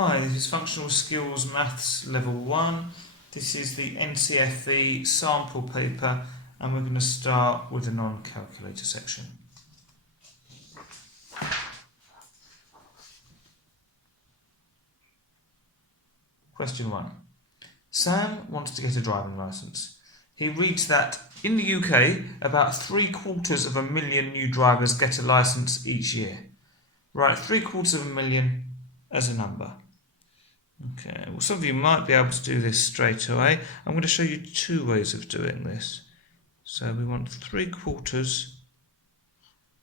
Hi, this is Functional Skills Maths Level 1. This is the NCFE sample paper and we're going to start with the non-calculator section. Question 1. Sam wants to get a driving licence. He reads that in the UK, about 750,000 new drivers get a licence each year. Write 750,000 as a number. Okay, well, some of you might be able to do this straight away. I'm going to show you two ways of doing this. So we want 3/4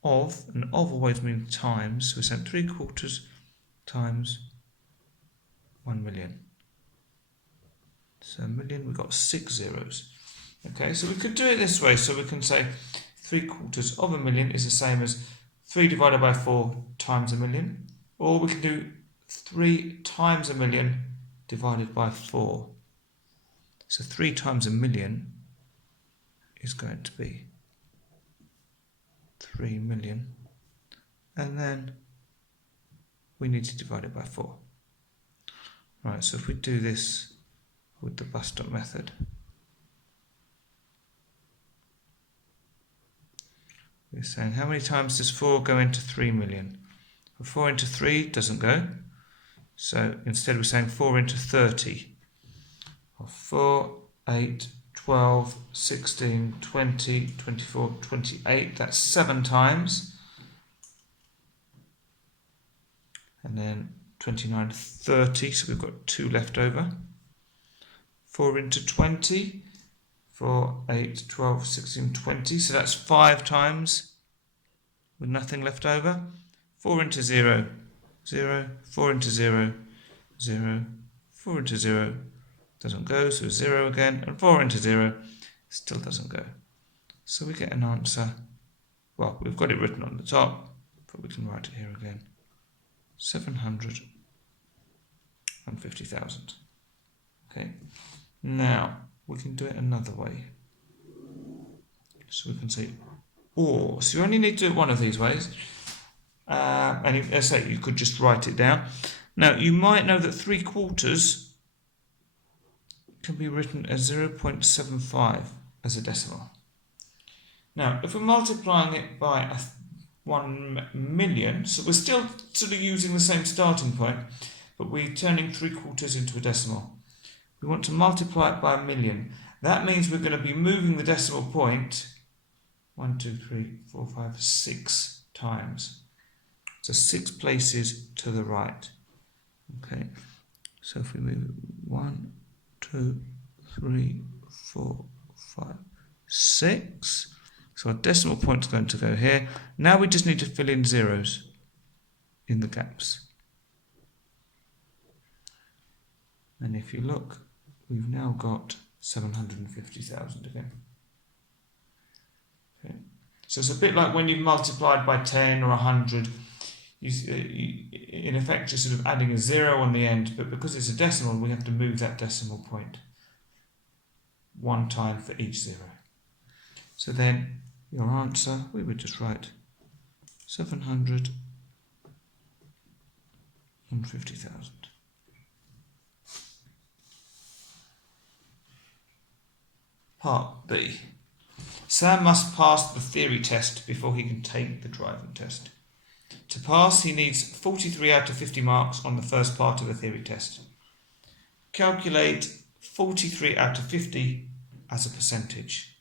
of, and of always means times, so we sent 3/4 times 1,000,000. So a million, we've got 6 zeros. Okay, so we could do it this way, so we can say 3/4 of 1,000,000 is the same as 3 divided by 4 times 1,000,000, or we can do 3 times 1,000,000 divided by 4. So 3 times 1,000,000 is going to be 3 million, and then we need to divide it by 4. Right, so if we do this with the bus stop method, we're saying how many times does 4 go into 3 million? Well, 4 into 3 doesn't go, so instead we're saying 4 into 30. Well, 4, 8, 12, 16, 20, 24, 28, that's 7 times. And then 29, 30, so we've got 2 left over. 4 into 20, 4, 8, 12, 16, 20, so that's 5 times with nothing left over. 4 into 0, 0, 4 into 0, 0, 4 into 0, doesn't go, so 0 again, and 4 into 0 still doesn't go. So we get an answer, well, we've got it written on the top, but we can write it here again, 750,000. Okay, now we can do it another way. So we can say or, so you only need to do it one of these ways, and let's say you could just write it down. Now you might know that 3/4 can be written as 0.75 as a decimal. Now, if we're multiplying it by 1,000,000, so we're still sort of using the same starting point, but we're turning 3/4 into a decimal. We want to multiply it by 1,000,000. That means we're going to be moving the decimal point 1, 2, 3, 4, 5, 6 times. So 6 places to the right. Okay, so if we move 1, 2, 3, 4, 5, 6. So our decimal point is going to go here. Now we just need to fill in zeros in the gaps. And if you look, we've now got 750,000 again. Okay. So it's a bit like when you've multiplied by 10 or 100. You, in effect, you're sort of adding a 0 on the end, but because it's a decimal, we have to move that decimal point 1 time for each 0. So then your answer, we would just write 750,000. Part B. Sam must pass the theory test before he can take the driving test. To pass, he needs 43 out of 50 marks on the first part of the theory test. Calculate 43 out of 50 as a percentage.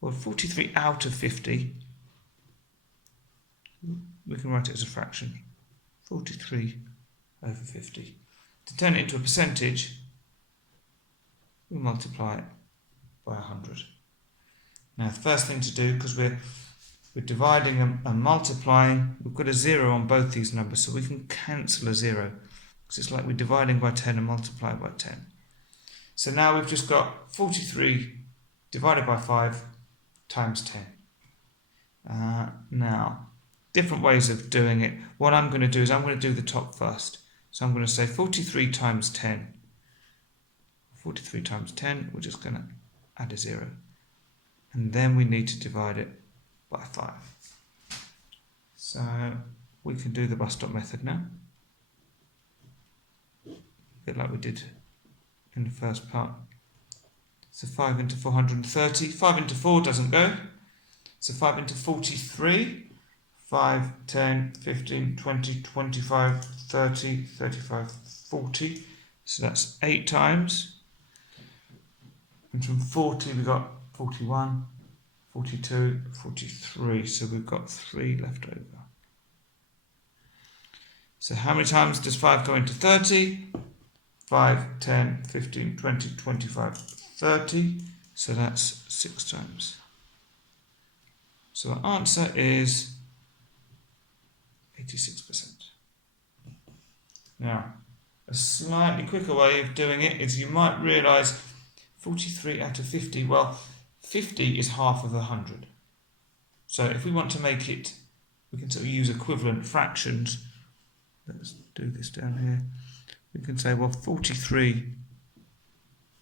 Well, 43 out of 50, we can write it as a fraction. 43 over 50. To turn it into a percentage, we multiply it by 100. Now, the first thing to do, because we're dividing and multiplying, we've got a 0 on both these numbers, so we can cancel a 0, because it's like we're dividing by 10 and multiplying by 10. So now we've just got 43 divided by 5 times 10. Now, different ways of doing it. What I'm going to do is I'm going to do the top first. So I'm going to say 43 times 10. 43 times 10, we're just going to add a 0. And then we need to divide it by 5. So we can do the bus stop method now. bit like we did in the first part. So 5 into 430. 5 into 4 doesn't go. So 5 into 43. 5, 10, 15, 20, 25, 30, 35, 40. So that's 8 times. And from 40 we got 41, 42, 43. So we've got 3 left over. So how many times does 5 go into 30? 5, 10, 15, 20, 25, 30. So that's 6 times. So our answer is 86%. Now, a slightly quicker way of doing it is you might realise 43 out of 50, well, 50 is half of 100. So if we want to make it, we can sort of use equivalent fractions. Let's do this down here. We can say, well, 43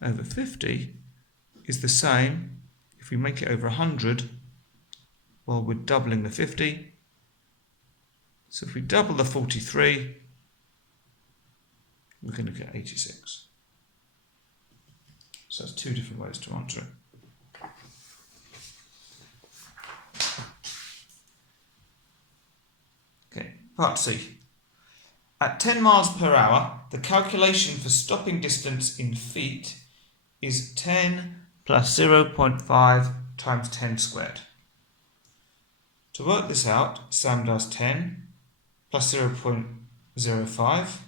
over 50 is the same. If we make it over 100, well, we're doubling the 50. So if we double the 43, we're going to get 86. So that's 2 different ways to answer it. Okay, part C. At 10 miles per hour, the calculation for stopping distance in feet is 10 plus 0.5 times 10 squared. To work this out, Sam does 10 plus 0.05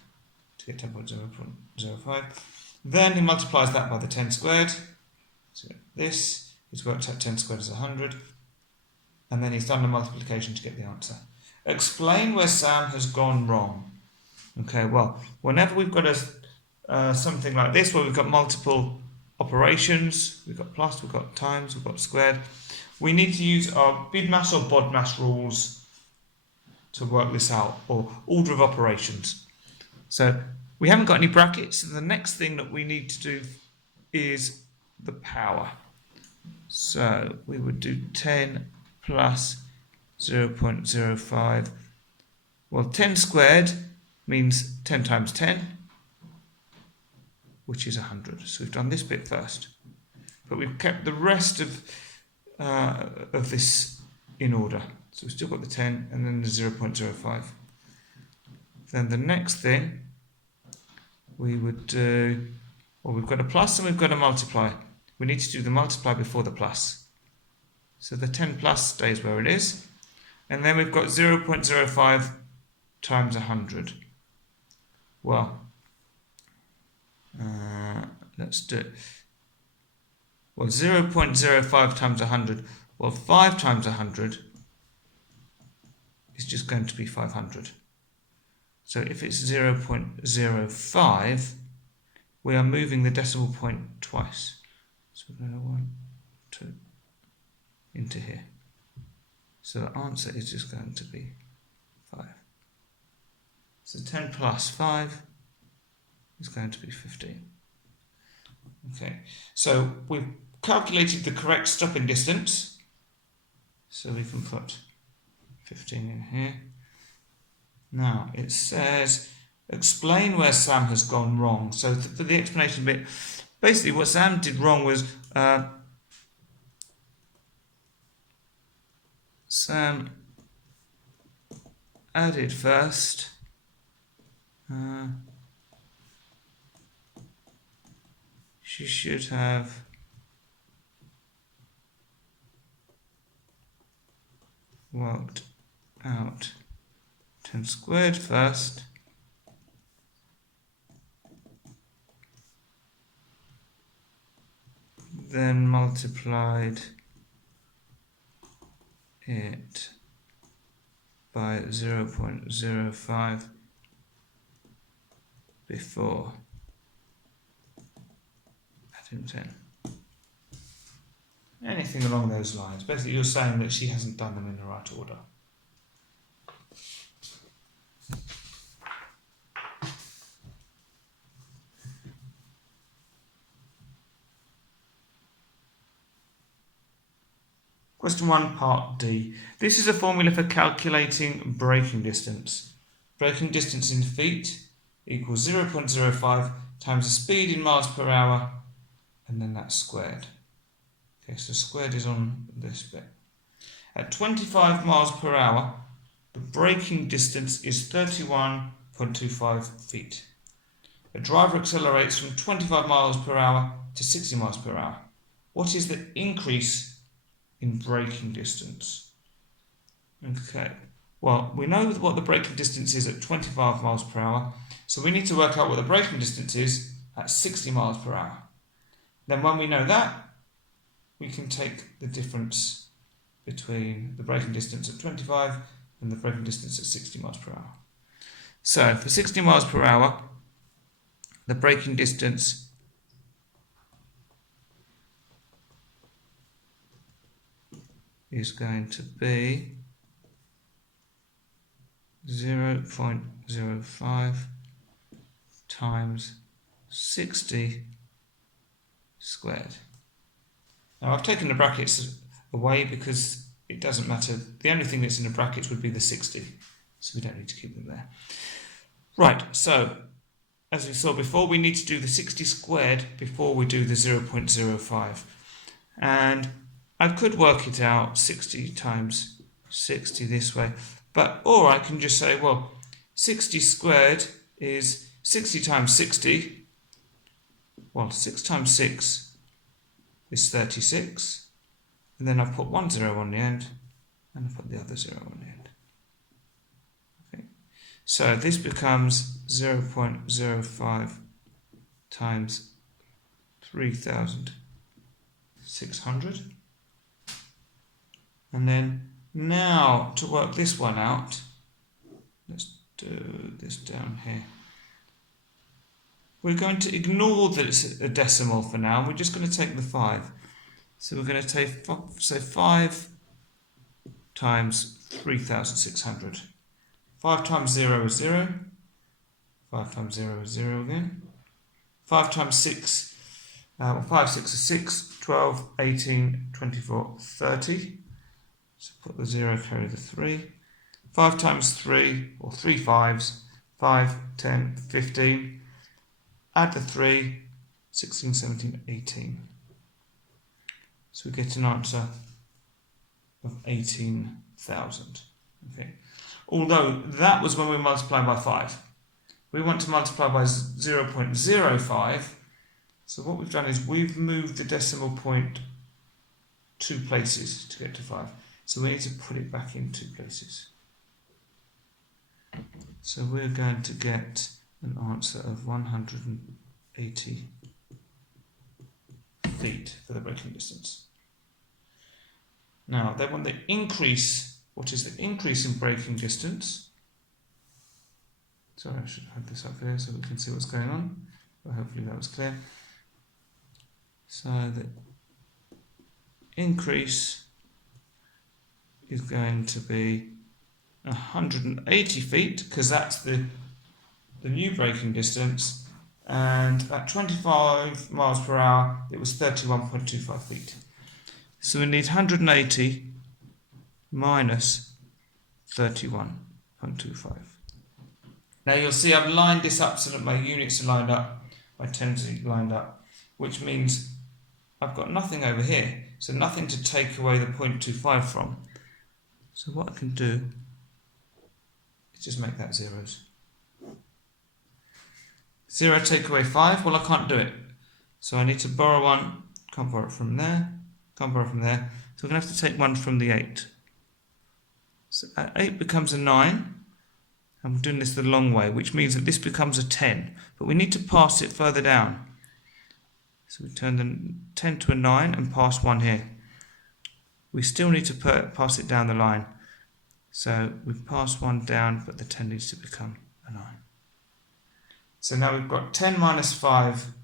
to get 10.0.05. Then he multiplies that by the 10 squared. So this is worked out 10 squared is 100. And then he's done the multiplication to get the answer. Explain where Sam has gone wrong. Okay, well, whenever we've got something like this where we've got multiple operations, we've got plus, we've got times, we've got squared, we need to use our BIDMAS or BODMAS rules to work this out, or order of operations. So we haven't got any brackets, so the next thing that we need to do is the power. So we would do 10 plus 0.05. Well, 10 squared means 10 times 10, which is 100. So we've done this bit first, but we've kept the rest of this in order. So we've still got the 10 and then the 0.05. Then the next thing we would do, well, we've got a plus and we've got a multiply. We need to do the multiply before the plus. So the 10 plus stays where it is. And then we've got 0.05 times 100. Well, let's do it. Well, 0.05 times 100. Well, 5 times 100 is just going to be 500. So if it's 0.05, we are moving the decimal point twice. So we're going to 1, 2 into here. So the answer is just going to be 5. So 10 plus 5 is going to be 15. Okay, so we've calculated the correct stopping distance. So we can put 15 in here. Now it says, explain where Sam has gone wrong. So for the explanation bit, basically what Sam did wrong was Sam added first. She should have worked out 10 squared first, then multiplied it by 0.05 before adding 10. Anything along those lines. Basically, you're saying that she hasn't done them in the right order. Question 1, part D. This is a formula for calculating braking distance. Braking distance in feet equals 0.05 times the speed in miles per hour, and then that's squared. Okay, so squared is on this bit. At 25 miles per hour, the braking distance is 31.25 feet. A driver accelerates from 25 miles per hour to 60 miles per hour. What is the increase in braking distance? Okay, well, we know what the braking distance is at 25 miles per hour, so we need to work out what the braking distance is at 60 miles per hour. Then when we know that, we can take the difference between the braking distance at 25 and the braking distance at 60 miles per hour. So for 60 miles per hour, the braking distance is going to be 0.05 times 60 squared. Now I've taken the brackets away because it doesn't matter. The only thing that's in the brackets would be the 60, so we don't need to keep them there. Right, so as we saw before, we need to do the 60 squared before we do the 0.05. And I could work it out 60 times 60 this way, or I can just say, well, 60 squared is 60 times 60. Well, 6 times 6 is 36. And then I put one 0 on the end, and I put the other 0 on the end. Okay. So this becomes 0.05 times 3,600. And then now to work this one out, let's do this down here. We're going to ignore that it's a decimal for now. We're just going to take the 5. So we're going to take, say, 5 times 3,600. 5 times 0 is 0. 5 times 0 is 0 again. 5 times 6, 5, 6 is 6, 12, 18, 24, 30. So put the 0, carry the 3. 5 times 3, or 3 5s, 5, 10, 15. Add the 3, 16, 17, 18. So we get an answer of 18,000. Okay. Although that was when we multiplied by 5. We want to multiply by 0.05. So what we've done is we've moved the decimal point 2 places to get to 5. So we need to put it back in 2 places. So we're going to get an answer of 180 feet for the braking distance. Now, they want the increase. What is the increase in braking distance? Sorry, I should have this up here so we can see what's going on. But hopefully that was clear. So the increase is going to be 180 feet, because that's the new braking distance, and at 25 miles per hour it was 31.25 feet. So we need 180 minus 31.25. Now you'll see I've lined this up so that my units are lined up, my tens are lined up, which means I've got nothing over here, so nothing to take away the 0.25 from. So what I can do is just make that zeros. 0 take away 5, well I can't do it. So I need to borrow 1, can't borrow it from there, can't borrow from there. So we're going to have to take 1 from the 8. So 8 becomes a 9, and we're doing this the long way, which means that this becomes a 10. But we need to pass it further down. So we turn the 10 to a 9 and pass 1 here. We still need to pass it down the line. So we've passed 1 down, but the 10 needs to become a 9. So now we've got 10 minus 5,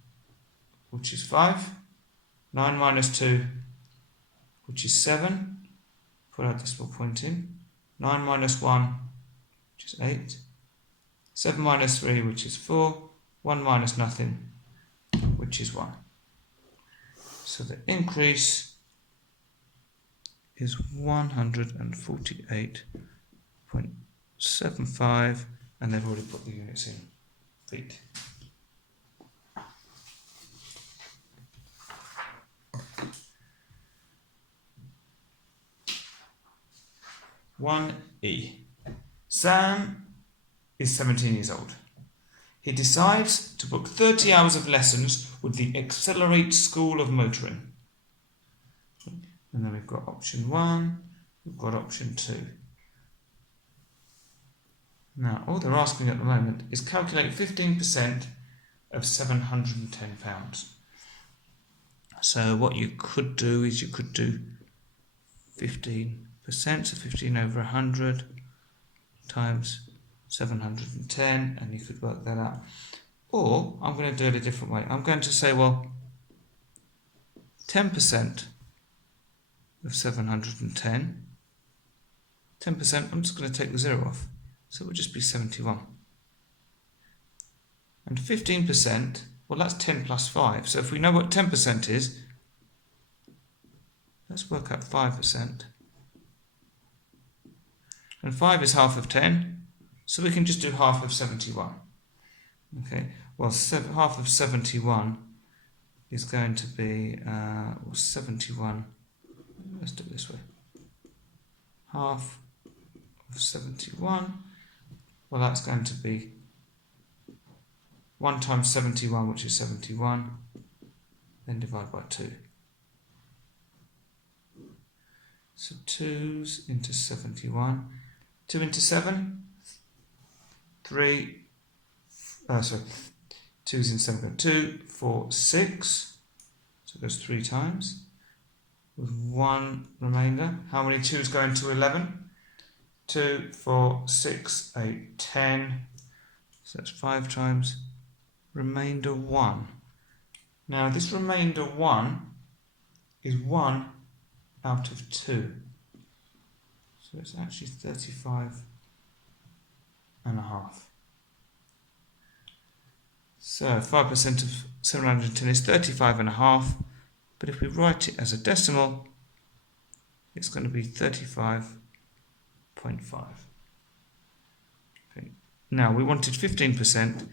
which is 5. 9 minus 2, which is 7. Put our decimal point in. 9 minus 1, which is 8. 7 minus 3, which is 4. 1 minus nothing, which is 1. So the increase is 148.75, and they've already put the units in. feet. One E. Sam is 17 years old. He decides to book 30 hours of lessons with the Accelerate School of Motoring. And then we've got option 1, we've got option 2. Now, all they're asking at the moment is calculate 15% of £710. So what you could do is you could do 15%, so 15 over 100 times 710, and you could work that out. Or I'm going to do it a different way. I'm going to say, well, 10% of 710, 10%, I'm just going to take the 0 off, so it would just be 71. And 15%, well, that's 10 plus 5. So if we know what 10% is, let's work out 5%. And 5 is half of 10, so we can just do half of 71. Okay, well, half of 71 is going to be, 71, let's do it this way. Half of 71, well, that's going to be 1 times 71, which is 71, then divide by 2. So 2's into 71. 2 into 7, 3, 2's in 7, 2, 4, 6, so it goes 3 times, with 1 remainder. How many 2's go into 11? 2, 4, 6, 8, 10, so that's 5 times, remainder 1. Now this remainder 1 is 1 out of 2. So it's actually 35 and a half. So 5% of 710 is 35 and a half, but if we write it as a decimal, it's going to be 35.5. Okay. Now we wanted 15%.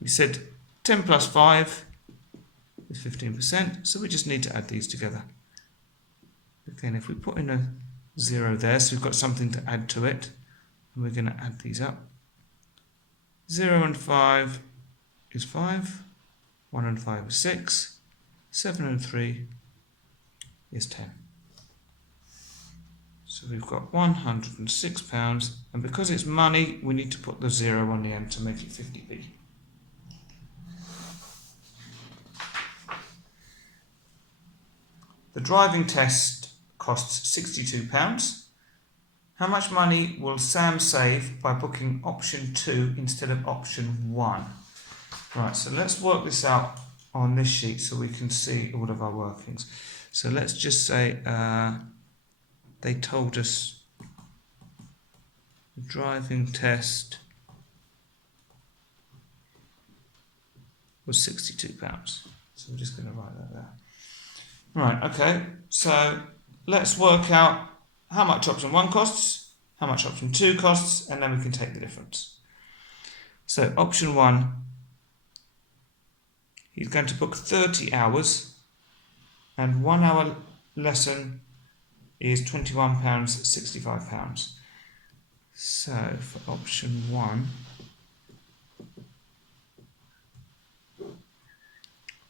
We said 10 plus 5 is 15%, so we just need to add these together. Again, if we put in a 0 there, so we've got something to add to it, and we're going to add these up. 0 and 5 is 5, 1 and 5 is 6, 7 and 3 is 10. So we've got £106, and because it's money, we need to put the 0 on the end to make it 50p. The driving test costs £62. How much money will Sam save by booking option 2 instead of option 1? Right, so let's work this out on this sheet so we can see all of our workings. So let's just say they told us the driving test was £62. So we're just going to write that there. Right, okay, so let's work out how much option 1 costs, how much option 2 costs, and then we can take the difference. So option 1, he's going to book 30 hours, and 1 hour lesson is £21.65. So for option 1,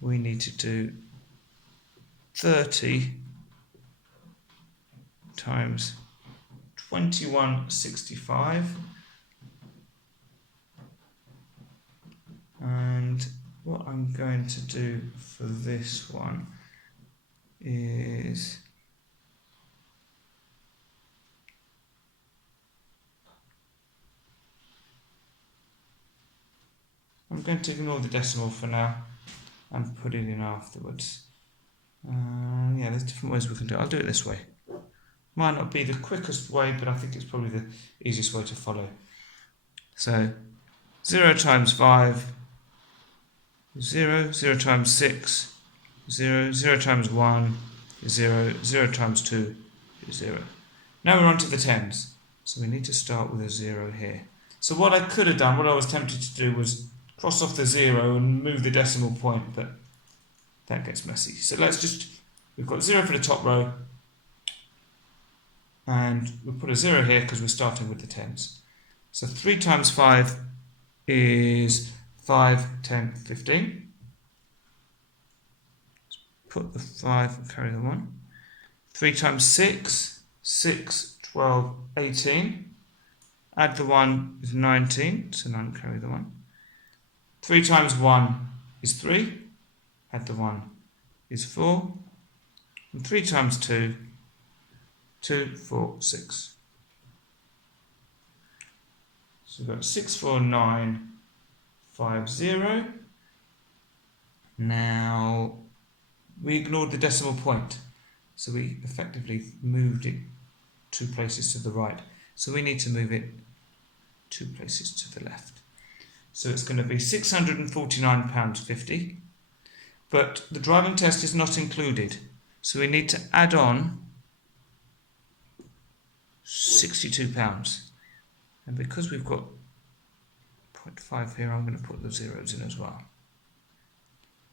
we need to do 30 times 21.65, and what I'm going to do for this one is I'm going to ignore the decimal for now and put it in afterwards. Yeah, there's different ways we can do it. I'll do it this way. Might not be the quickest way, but I think it's probably the easiest way to follow. So 0 times 5 is 0, 0 times 6 is 0, 0 times 1 is 0, 0 times 2 is 0. Now we're on to the tens, so we need to start with a 0 here. So what I could have done, what I was tempted to do was cross off the 0 and move the decimal point, but that gets messy. So we've got 0 for the top row, and we'll put a 0 here because we're starting with the tens. So 3 times 5 is 5, 10, 15. Put the 5 and carry the 1. 3 times 6, 6, 12, 18. Add the 1 is 19, so 9 carry the 1. 3 times 1 is 3. Add the 1 is 4. And 3 times 2, 2, 4, 6. So we've got 6, 4, 9, 5, 0. Now, we ignored the decimal point. So we effectively moved it 2 places to the right. So we need to move it 2 places to the left. So it's going to be £649.50. But the driving test is not included. So we need to add on £62. And because we've got 0.5 here, I'm going to put the zeros in as well.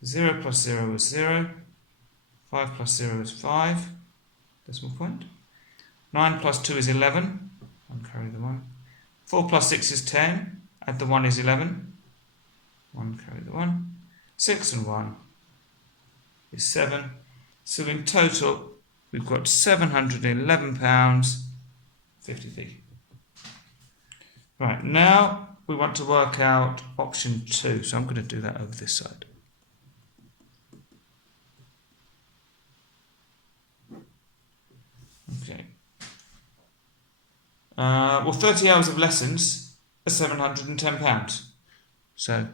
0 plus 0 is 0. 5 plus 0 is 5. Decimal point. 9 plus 2 is 11. I'll carry the 1. 4 plus 6 is 10. Add the 1 is 11. 1 carry the 1. 6 and 1 is 7. So in total, we've got £711.50p. Right, now we want to work out option 2. So I'm going to do that over this side. Okay. Well, 30 hours of lessons are £710. So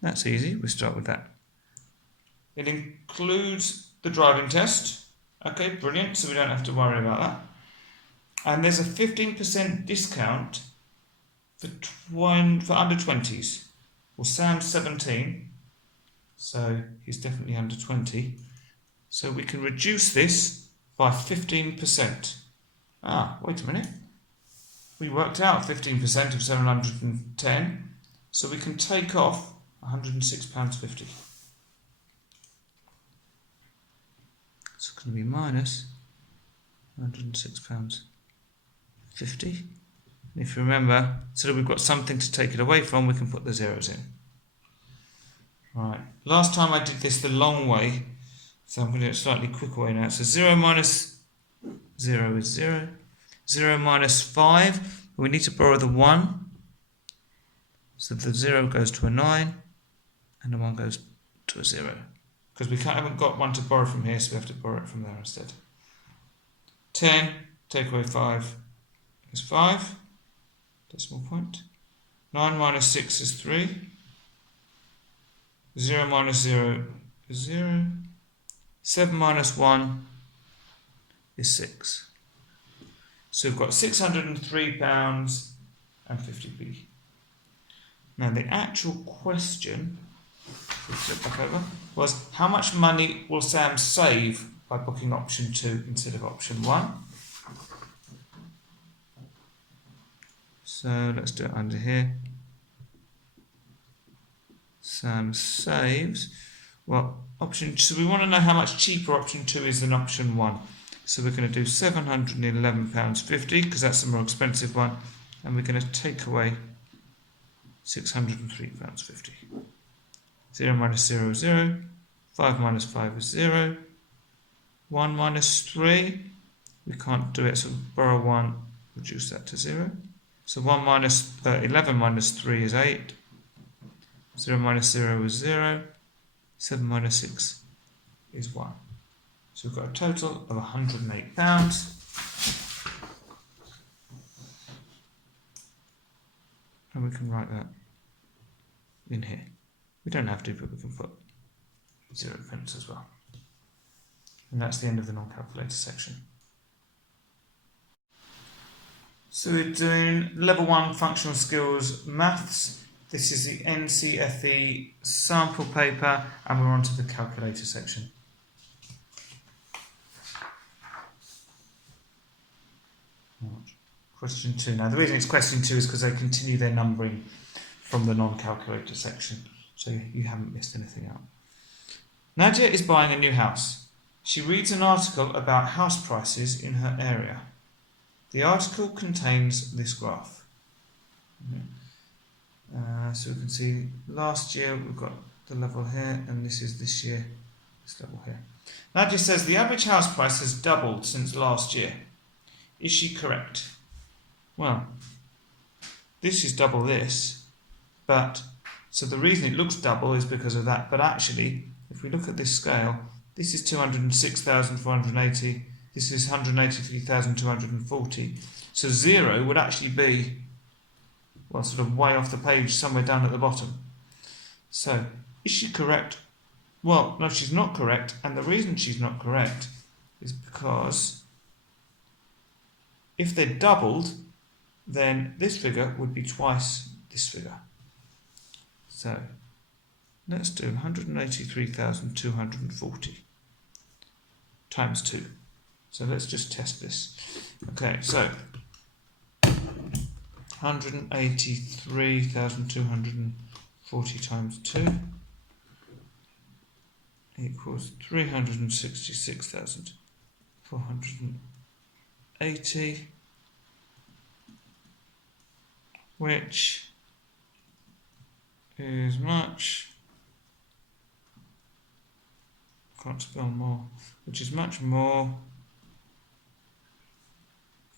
that's easy. We'll start with that. It includes the driving test. Okay, brilliant. So we don't have to worry about that. And there's a 15% discount for under 20s. Well, Sam's 17, so he's definitely under 20. So we can reduce this by 15%. Ah, wait a minute. We worked out 15% of 710, so we can take off £106.50. It's going to be minus £106.50. And if you remember, so that we've got something to take it away from, we can put the zeros in. Right. Last time I did this the long way, so I'm going to do it a slightly quicker way now. So 0 minus 0 is 0. 0 minus 5, we need to borrow the 1. So the 0 goes to a 9, and the 1 goes to a 0. Because we haven't got one to borrow from here, so we have to borrow it from there instead. 10, take away 5 is 5. Decimal point. 9 minus 6 is 3. 0 minus 0 is 0. 7 minus 1 is 6. So we've got £603.50p. Now the actual question, flip back over, was how much money will Sam save by booking option 2 instead of option 1? So let's do it under here. Sam saves. Well, so we want to know how much cheaper option 2 is than option 1. So we're going to do £711.50 because that's the more expensive one, and we're going to take away £603.50. 0 minus 0 is 0. 5 minus 5 is 0. 1 minus 3, we can't do it, so borrow 1, reduce that to 0. So 11 minus 3 is 8. 0 minus 0 is 0. 7 minus 6 is 1. So we've got a total of £108. And we can write that in here. We don't have to, but we can put 0 pence as well. And that's the end of the non-calculator section. So we're doing level 1 functional skills maths. This is the NCFE sample paper, and we're on to the calculator section. Question 2. Now the reason it's question 2 is because they continue their numbering from the non-calculator section, so you haven't missed anything out. Nadia is buying a new house. She reads an article about house prices in her area. The article contains this graph. So we can see last year we've got the level here, and this is this year, this level here. Nadia says the average house price has doubled since last year. Is she correct? Well, this is double this, but so the reason it looks double is because of that, but actually if we look at this scale, this is 206,480, this is 183,240, so 0 would actually be, well, sort of way off the page, somewhere down at the bottom. So, is she correct? Well, no, she's not correct, and the reason she's not correct is because if they're doubled, then this figure would be twice this figure. So, let's do 183,240 times 2. So let's just test this. Okay, so 183,240 times 2 equals 366,480, which is much, can't spell more, which is much more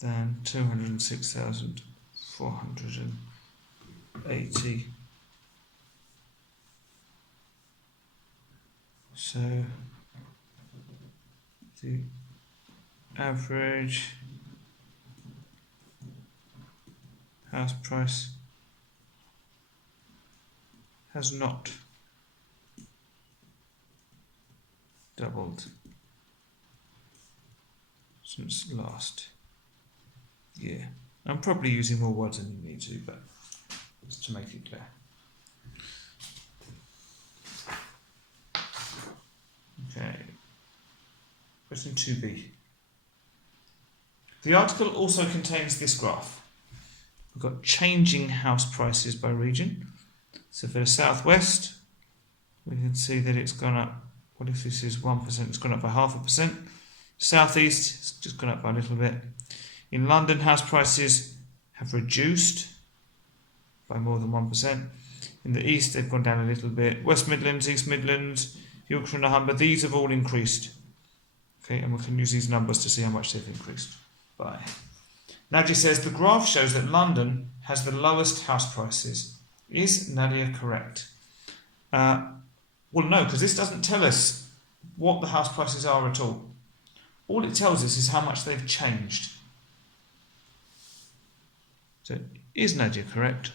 than 206,480. So the average house price has not doubled since last year. I'm probably using more words than you need to, but just to make it clear. Okay, question 2b. The article also contains this graph. We've got changing house prices by region. So for the southwest, we can see that it's gone up. What if this is 1%? It's gone up by 0.5%. Southeast, it's just gone up by a little bit. In London, house prices have reduced by more than 1%. In the east, they've gone down a little bit. West Midlands, East Midlands, Yorkshire and the Humber, these have all increased. Okay, and we can use these numbers to see how much they've increased by. Nadia says the graph shows that London has the lowest house prices. Is Nadia correct? Well, no, because this doesn't tell us what the house prices are at all. All it tells us is how much they've changed. So, is Nadia correct?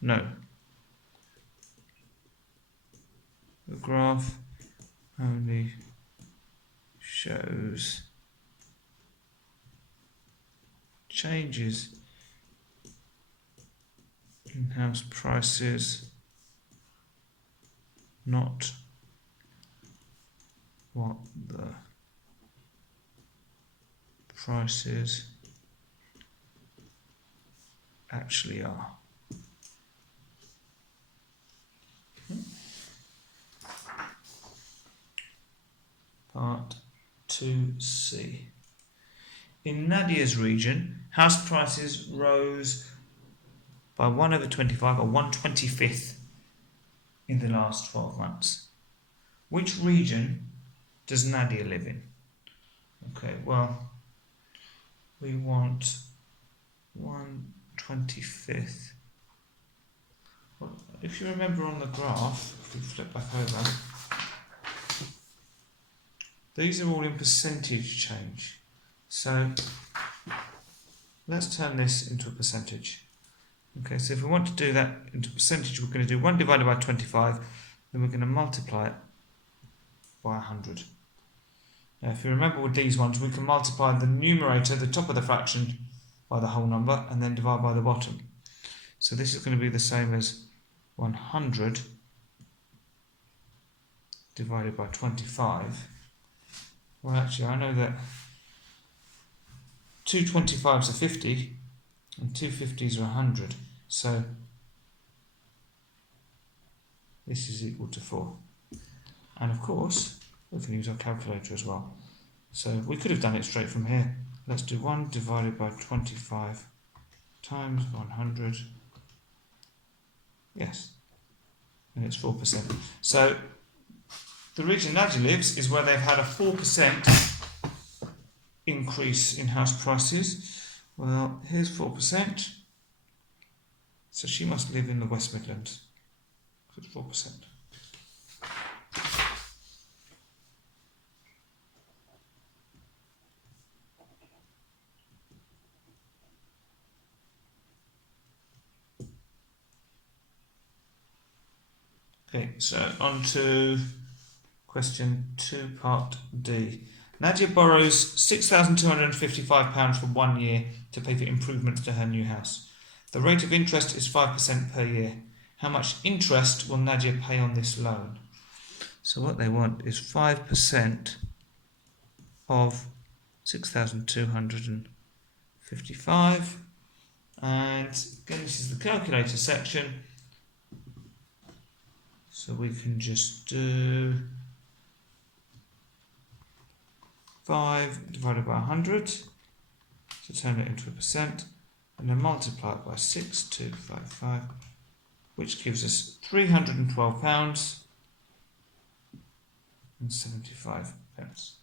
No. The graph only shows changes in house prices, not what the prices actually are. Part 2c. In Nadia's region, house prices rose by 1/25 or 1/25 in the last 12 months. Which region does Nadia live in? Okay, well, we want 1/25. Well, if you remember on the graph, if we flip back over, these are all in percentage change. So let's turn this into a percentage. Okay, so if we want to do that into percentage, we're going to do 1 divided by 25, then we're going to multiply it by 100. Now, if you remember with these ones, we can multiply the numerator, the top of the fraction, by the whole number, and then divide by the bottom. So this is going to be the same as 100 divided by 25. Well, actually, I know that 2 25s are 50, and 2 50s are 100. So this is equal to 4. And of course, we can use our calculator as well. So we could have done it straight from here. Let's do 1 divided by 25 times 100. Yes, and it's 4%. So the region Nadia lives is where they've had a 4% increase in house prices. Well, here's 4%. So she must live in the West Midlands. It's 4%. Okay, so on to question 2, part D. Nadia borrows £6,255 for 1 year to pay for improvements to her new house. The rate of interest is 5% per year. How much interest will Nadia pay on this loan? So what they want is 5% of 6,255. And again, this is the calculator section. So we can just do 5 divided by 100 to turn it into a percent, and then multiply it by 6,255, which gives us £312 and 75 pence.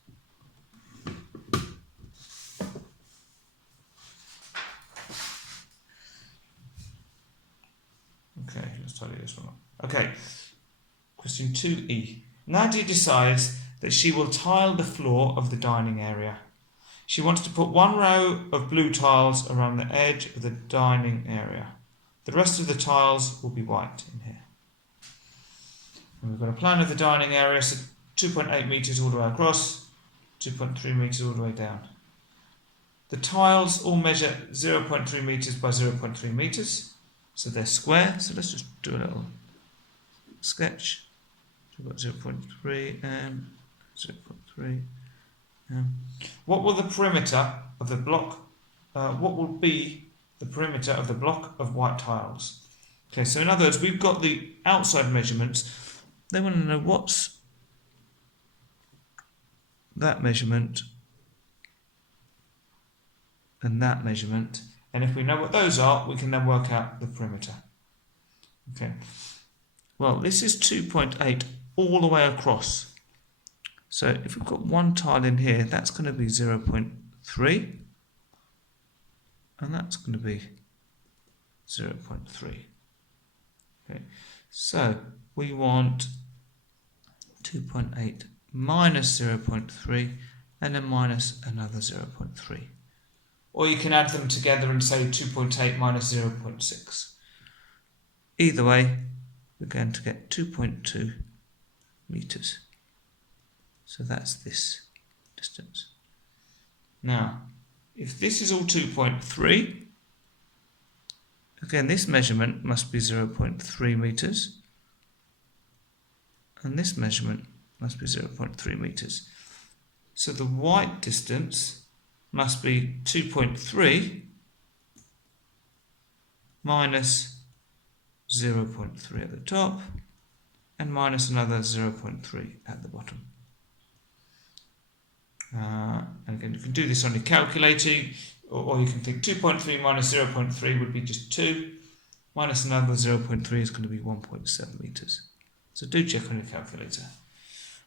Okay, let's tidy this one up. Okay, question 2E. Nadia decides that she will tile the floor of the dining area. She wants to put 1 row of blue tiles around the edge of the dining area. The rest of the tiles will be white in here. And we've got a plan of the dining area, so 2.8 metres all the way across, 2.3 metres all the way down. The tiles all measure 0.3 metres by 0.3 metres, so they're square. So let's just do a little sketch. So we've got 0.3 and 0.3. What will the perimeter of the block? What will be the perimeter of the block of white tiles? Okay, so in other words, we've got the outside measurements. They want to know what's that measurement and that measurement, and if we know what those are, we can then work out the perimeter. Okay. Well, this is 2.8 all the way across. So if we've got 1 tile in here, that's going to be 0.3, and that's going to be 0.3. Okay, so we want 2.8 minus 0.3, and then minus another 0.3. Or you can add them together and say 2.8 minus 0.6. Either way, we're going to get 2.2 metres. So that's this distance. Now, if this is all 2.3, again, this measurement must be 0.3 metres, and this measurement must be 0.3 metres. So the white distance must be 2.3 minus 0.3 at the top, and minus another 0.3 at the bottom. And again, you can do this on your calculator, or you can think 2.3 minus 0.3 would be just 2, minus another 0.3 is going to be 1.7 metres. So do check on your calculator.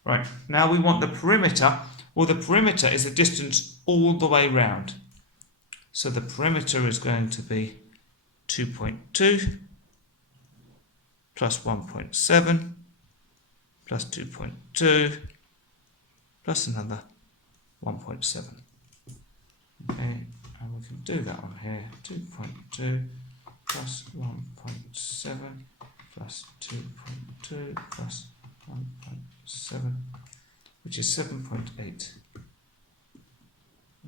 Right, now we want the perimeter. Well, the perimeter is the distance all the way round. So the perimeter is going to be 2.2 plus 1.7 plus 2.2 plus another 1.7. Okay, and we can do that on here. 2.2 plus 1.7 plus 2.2 plus 1.7, which is 7.8,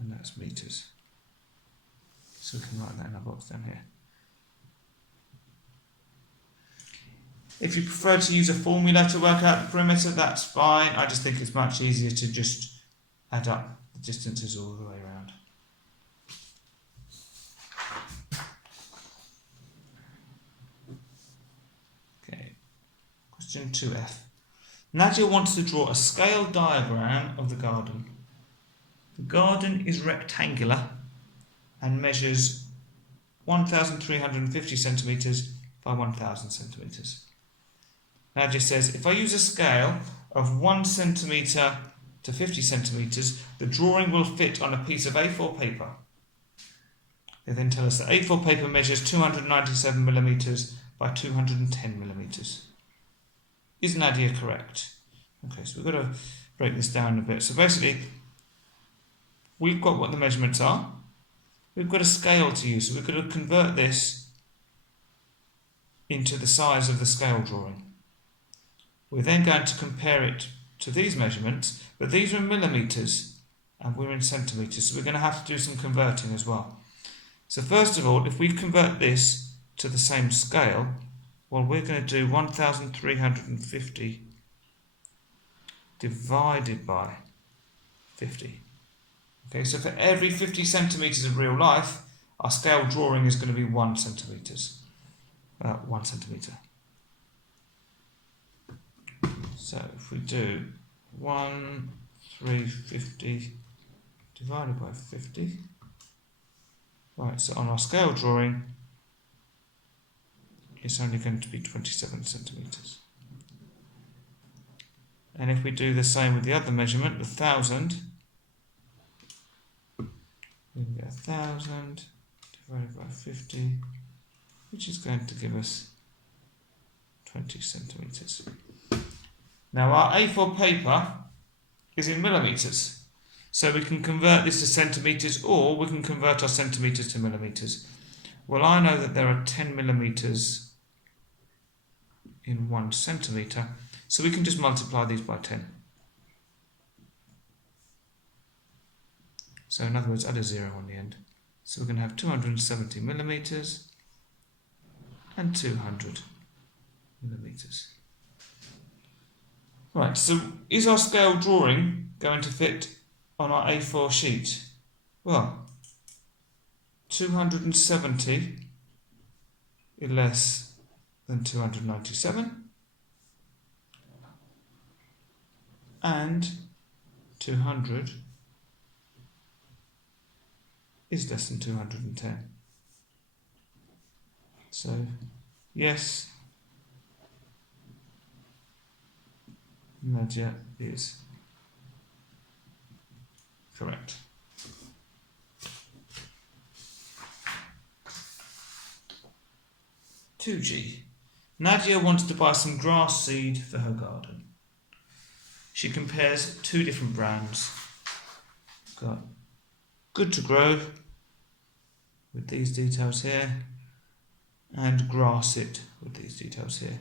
and that's metres. So we can write that in our box down here. If you prefer to use a formula to work out the perimeter, that's fine. I just think it's much easier to just add up the distances all the way around. Question 2F. Nadia wants to draw a scale diagram of the garden. The garden is rectangular and measures 1,350 centimetres by 1,000 centimetres. Nadia says, if I use a scale of 1 centimetre to 50 centimetres, the drawing will fit on a piece of A4 paper. They then tell us that A4 paper measures 297 millimetres by 210 millimetres. Is Nadia correct? Okay, so we've got to break this down a bit. So basically, we've got what the measurements are. We've got a scale to use, so we've got to convert this into the size of the scale drawing. We're then going to compare it to these measurements, but these are in millimetres and we're in centimetres, so we're going to have to do some converting as well. So first of all, if we convert this to the same scale, well, we're going to do 1,350 divided by 50. Okay, so for every 50 centimetres of real life, our scale drawing is going to be 1 centimetre. 1 centimetre. So if we do 1,350 divided by 50, right, so on our scale drawing, it's only going to be 27 centimetres. And if we do the same with the other measurement, 1,000, we can get 1,000 divided by 50, which is going to give us 20 centimetres. Now our A4 paper is in millimetres, so we can convert this to centimetres, or we can convert our centimetres to millimetres. Well, I know that there are 10 millimetres in 1 centimetre, so we can just multiply these by 10. So in other words, add a 0 on the end. So we're going to have 270 millimetres and 200 millimetres. Right, so is our scale drawing going to fit on our A4 sheet? Well, 270 is less than 297, and 200 is less than 210. So, yes, Nadia is correct. (2G). Nadia wants to buy some grass seed for her garden. She compares 2 different brands. Got Good to Grow with these details here, and Grass It with these details here.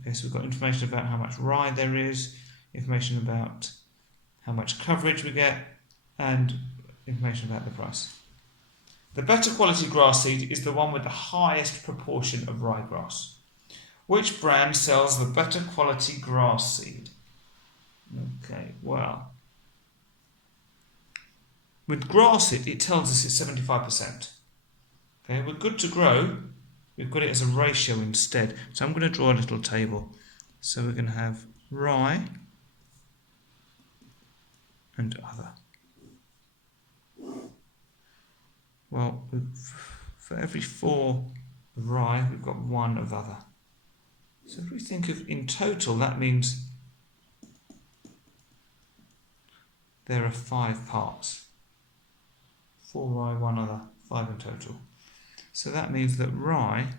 Okay, so we've got information about how much rye there is, information about how much coverage we get, and information about the price. The better quality grass seed is the one with the highest proportion of ryegrass. Which brand sells the better quality grass seed? Okay, well, with Grass It tells us it's 75%. Okay, with Good to Grow, we've got it as a ratio instead. So I'm going to draw a little table. So we're going to have rye and other. Well, for every 4 of rye, we've got 1 of other. So if we think of in total, that means there are 5 parts. 4 rye, 1 other, 5 in total. So that means that rye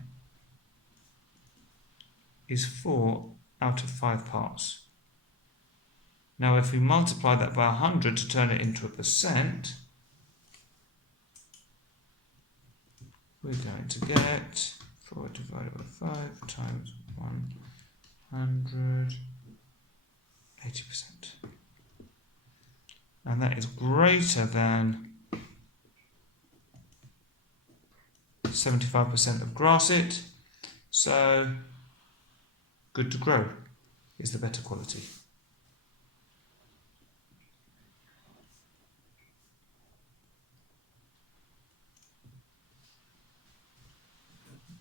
is 4 out of 5 parts. Now if we multiply that by 100 to turn it into a percent, we're going to get 4 divided by 5 times 100, 80%. And that is greater than 75% of Grass It, so Good to Grow is the better quality.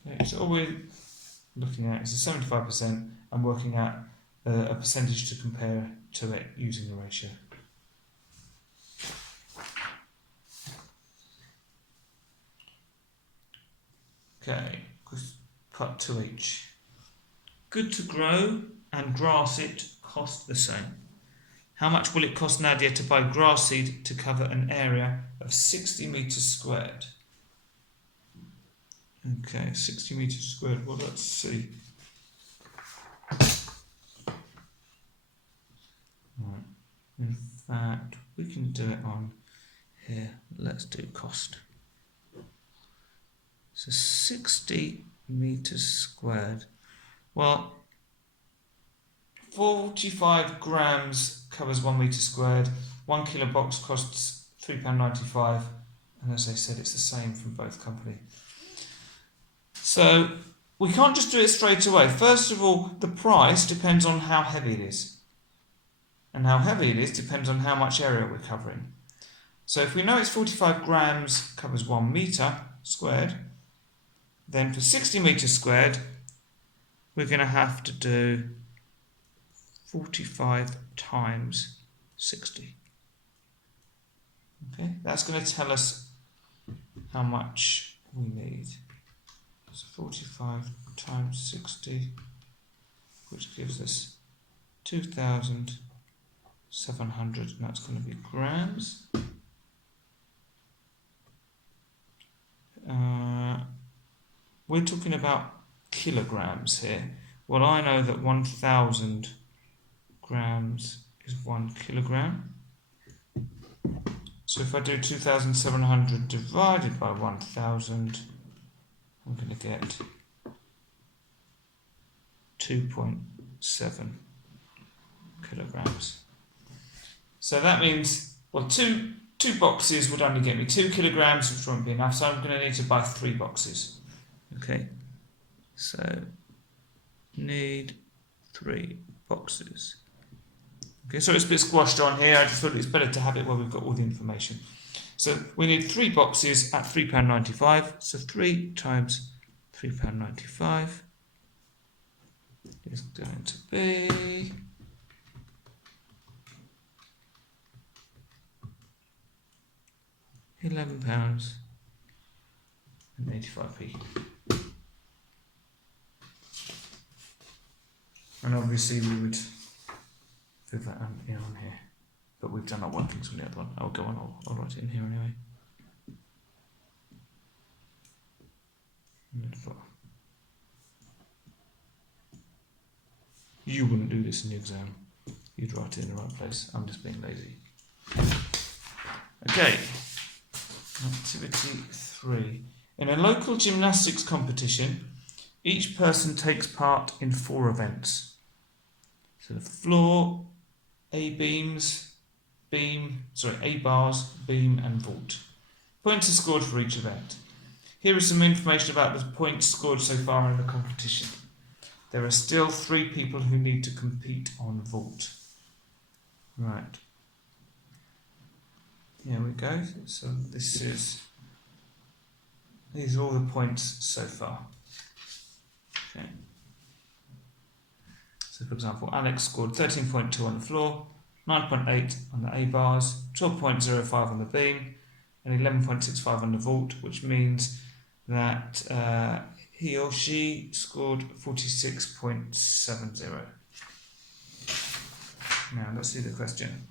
Okay, so all we're looking at is a 75% and working out a percentage to compare to it using the ratio. Okay, part 2H. Good to grow and grass it cost the same. How much will it cost Nadia to buy grass seed to cover an area of 60 metres squared? Okay, 60 metres squared. Well, let's see. Right. In fact, we can do it on here. Let's do cost. So 60 metres squared. Well, 45 grams covers 1 metre squared. 1 kilo box costs £3.95, and as I said, it's the same from both companies. So we can't just do it straight away. First of all, the price depends on how heavy it is, and how heavy it is depends on how much area we're covering. So if we know it's 45 grams covers 1 metre squared, then for 60 metres squared, we're going to have to do 45 times 60. Okay, that's going to tell us how much we need. So 45 times 60, which gives us 2,700, and that's going to be grams. We're talking about kilograms here. Well, I know that 1,000 grams is 1 kilogram. So if I do 2,700 divided by 1,000, I'm going to get 2.7 kilograms. So that means, well, two boxes would only get me 2 kilograms, which won't be enough, so I'm going to need to buy 3 boxes. Okay, so need 3 boxes. Okay, so it's a bit squashed on here. I just thought it's better to have it where we've got all the information. So we need 3 boxes at £3.95. So 3 times £3.95 is going to be £11.85p. And obviously we would fill that in on here, but we've done our workings on the other one. I'll go on, I'll write it in here anyway. You wouldn't do this in the exam. You'd write it in the right place. I'm just being lazy. Okay. Activity 3. In a local gymnastics competition, each person takes part in 4 events. So the floor, A bars, beam and vault. Points are scored for each event. Here is some information about the points scored so far in the competition. There are still 3 people who need to compete on vault. Right. Here we go. So these are all the points so far. Okay. So for example, Alex scored 13.2 on the floor, 9.8 on the A bars, 12.05 on the beam, and 11.65 on the vault, which means that he or she scored 46.70. Now let's see the question.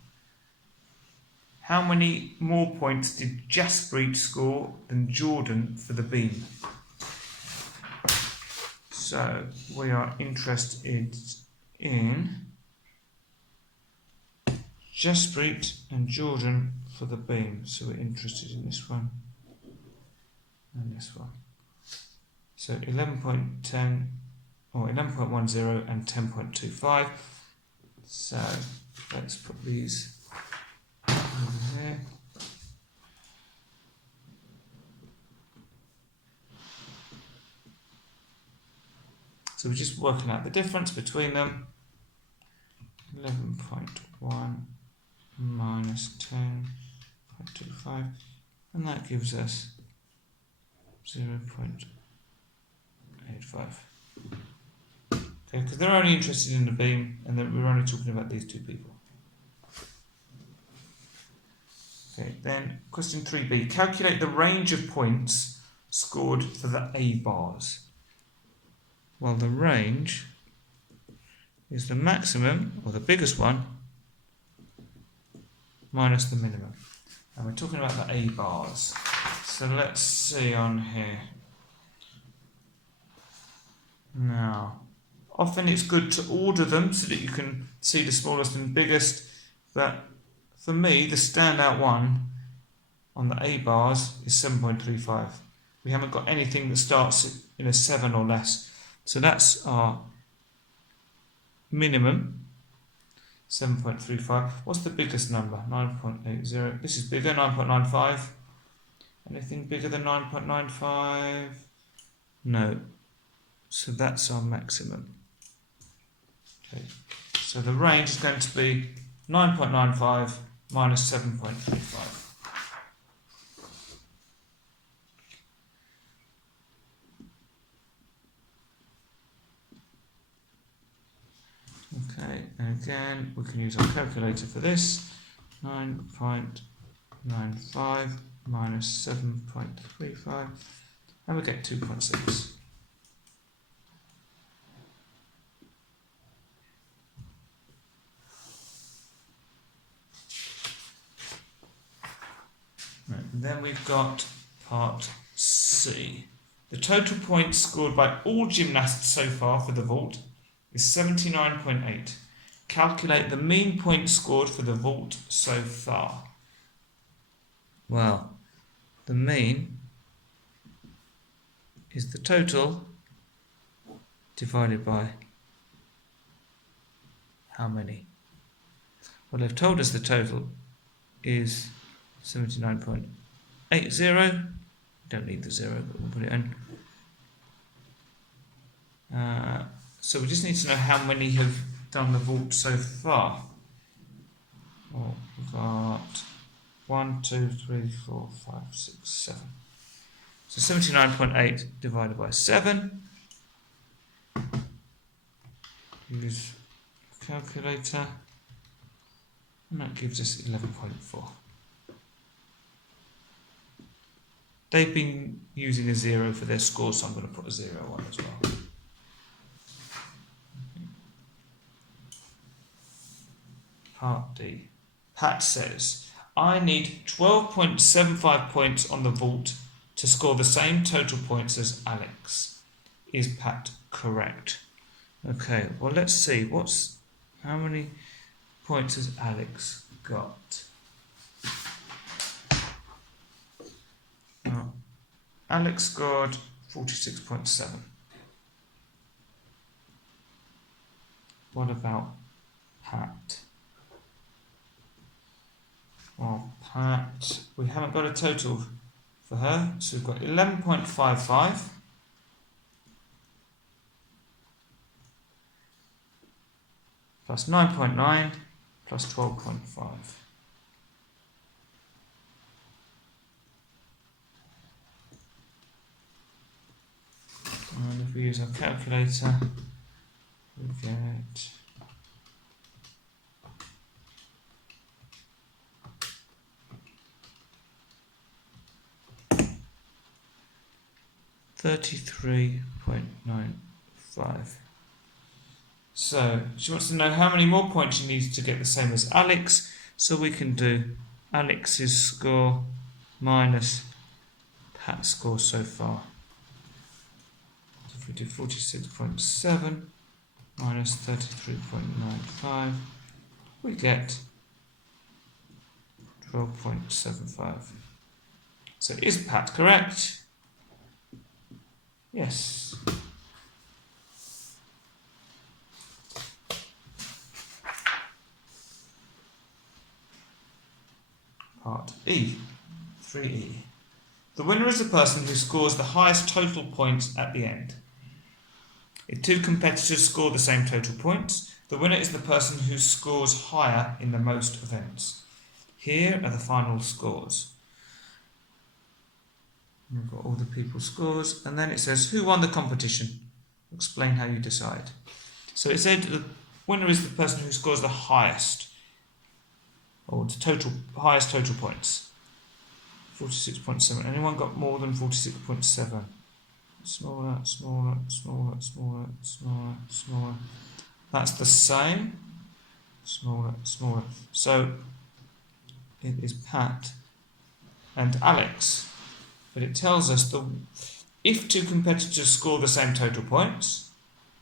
How many more points did Jaspreet score than Jordan for the beam? So we are interested in Jaspreet and Jordan for the beam. So we're interested in this one and this one. So 11.10 or 11.10 and 10.25. So let's put these over here. So we're just working out the difference between them. 11.1 minus 10.25, and that gives us 0.85. Okay, because they're only interested in the beam, and then we're only talking about these two people. Okay, then question 3b. Calculate the range of points scored for the A bars. Well, the range is the maximum, or the biggest one, minus the minimum. And we're talking about the A bars. So let's see on here. Now, often it's good to order them so that you can see the smallest and biggest, but for me, the standout one on the A bars is 7.35. We haven't got anything that starts in a 7 or less. So that's our minimum, 7.35. What's the biggest number? 9.80. This is bigger, 9.95. Anything bigger than 9.95? No. So that's our maximum. Okay. So the range is going to be 9.95 minus 7.35. Okay, and again we can use our calculator for this. 9.95 minus 7.35, and we get 2.6. Right, then we've got part C. The total points scored by all gymnasts so far for the vault is 79.8. Calculate the mean points scored for the vault so far. Well, the mean is the total divided by how many? Well, they've told us the total is 79.80. Don't need the 0, but we'll put it in. So we just need to know how many have done the vault so far. Well, we've got 1, 2, 3, 4, 5, 6, 7. So 79.8 divided by 7. Use calculator, and that gives us 11.4. They've been using a 0 for their score, so I'm going to put a 0 on as well. Part D. Pat says, I need 12.75 points on the vault to score the same total points as Alex. Is Pat correct? Okay, well let's see. How many points has Alex got? Alex scored 46.7. What about Pat? Well, Pat, we haven't got a total for her, so we've got 11.55 plus 9.9 plus 12.5. And if we use our calculator, we get 33.95. So she wants to know how many more points she needs to get the same as Alex. So we can do Alex's score minus Pat's score so far. So if we do 46.7 minus 33.95, we get 12.75. So is Pat correct? Yes. Part E, 3E. The winner is the person who scores the highest total points at the end. If two competitors score the same total points, the winner is the person who scores higher in the most events. Here are the final scores. We've got all the people's scores, and then it says who won the competition. Explain how you decide. So it said the winner is the person who scores the highest, or the highest total points. 46.7. Anyone got more than 46.7? Smaller, smaller, smaller, smaller, smaller, smaller. That's the same. Smaller, smaller. So it is Pat and Alex. But it tells us that if two competitors score the same total points,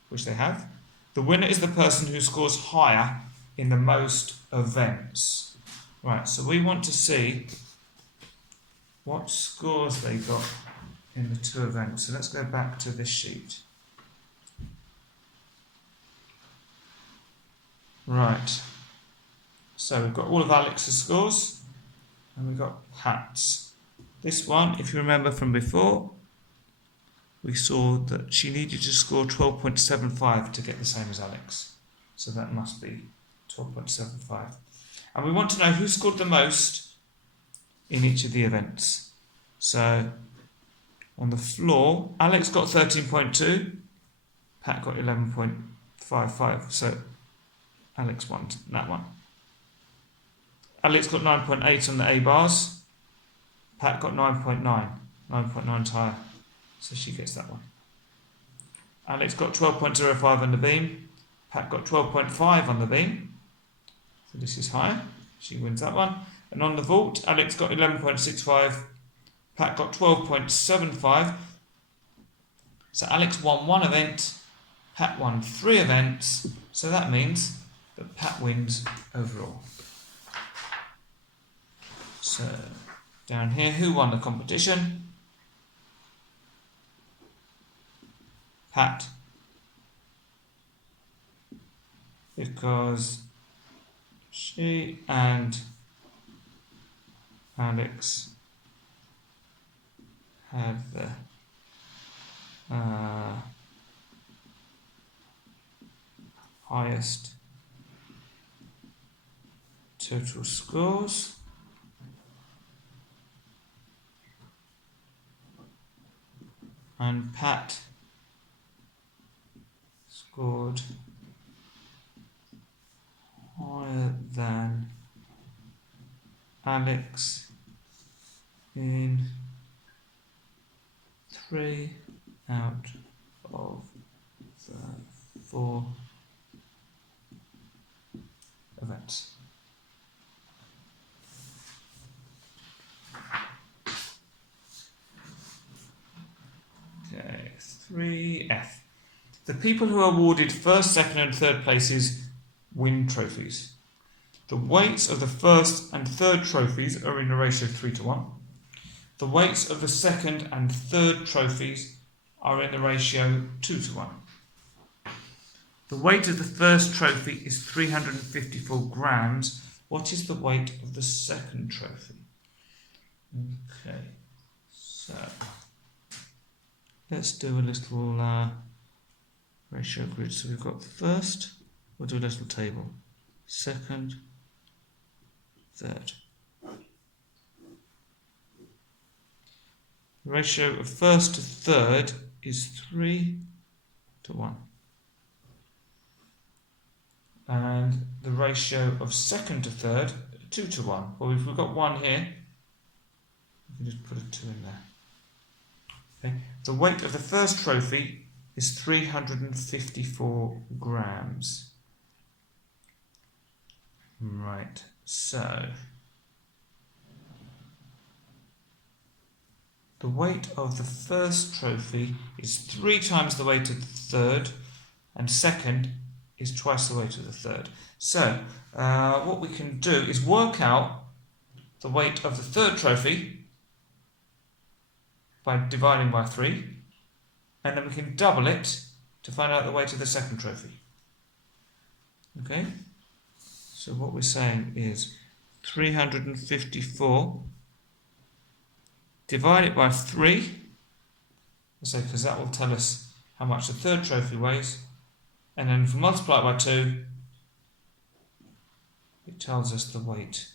which they have, the winner is the person who scores higher in the most events. Right, so we want to see what scores they got in the two events. So let's go back to this sheet. Right, so we've got all of Alex's scores and we've got Pat's. This one, if you remember from before, we saw that she needed to score 12.75 to get the same as Alex. So that must be 12.75. And we want to know who scored the most in each of the events. So on the floor, Alex got 13.2, Pat got 11.55. So Alex won that one. Alex got 9.8 on the A bars. Pat got 9.9. 9.9 higher. So she gets that one. Alex got 12.05 on the beam. Pat got 12.5 on the beam. So this is higher. She wins that one. And on the vault, Alex got 11.65. Pat got 12.75. So Alex won one event. Pat won 3 events. So that means that Pat wins overall. So down here, who won the competition? Pat. Because she and Alex had the highest total scores. And Pat scored higher than Alex in 3 out of the 4 events. Okay, 3F. The people who are awarded first, second and third places win trophies. The weights of the first and third trophies are in a ratio of 3:1. The weights of the second and third trophies are in the ratio 2:1. The weight of the first trophy is 354 grams. What is the weight of the second trophy? Okay, so let's do a little ratio grid. So we've got first, we'll do a little table. Second, third. The ratio of first to third is 3:1. And the ratio of second to third, 2:1. Well, if we've got 1 here, we can just put a 2 in there. Okay. The weight of the first trophy is 354 grams. Right, so the weight of the first trophy is 3 times the weight of the third, and second is twice the weight of the third. So what we can do is work out the weight of the third trophy by dividing by 3, and then we can double it to find out the weight of the second trophy. Okay, so what we're saying is 354 divide it by 3, so because that will tell us how much the third trophy weighs, and then if we multiply it by 2, it tells us the weight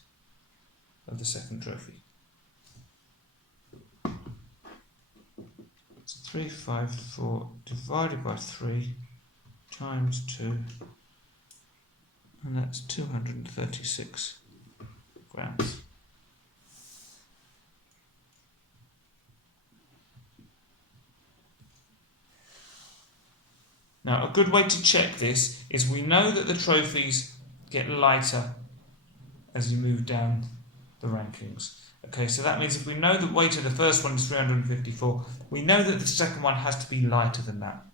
of the second trophy. So 354 divided by 3 times 2, and that's 236 grams. Now, a good way to check this is we know that the trophies get lighter as you move down the rankings. Okay, so that means if we know the weight of the first one is 354, we know that the second one has to be lighter than that.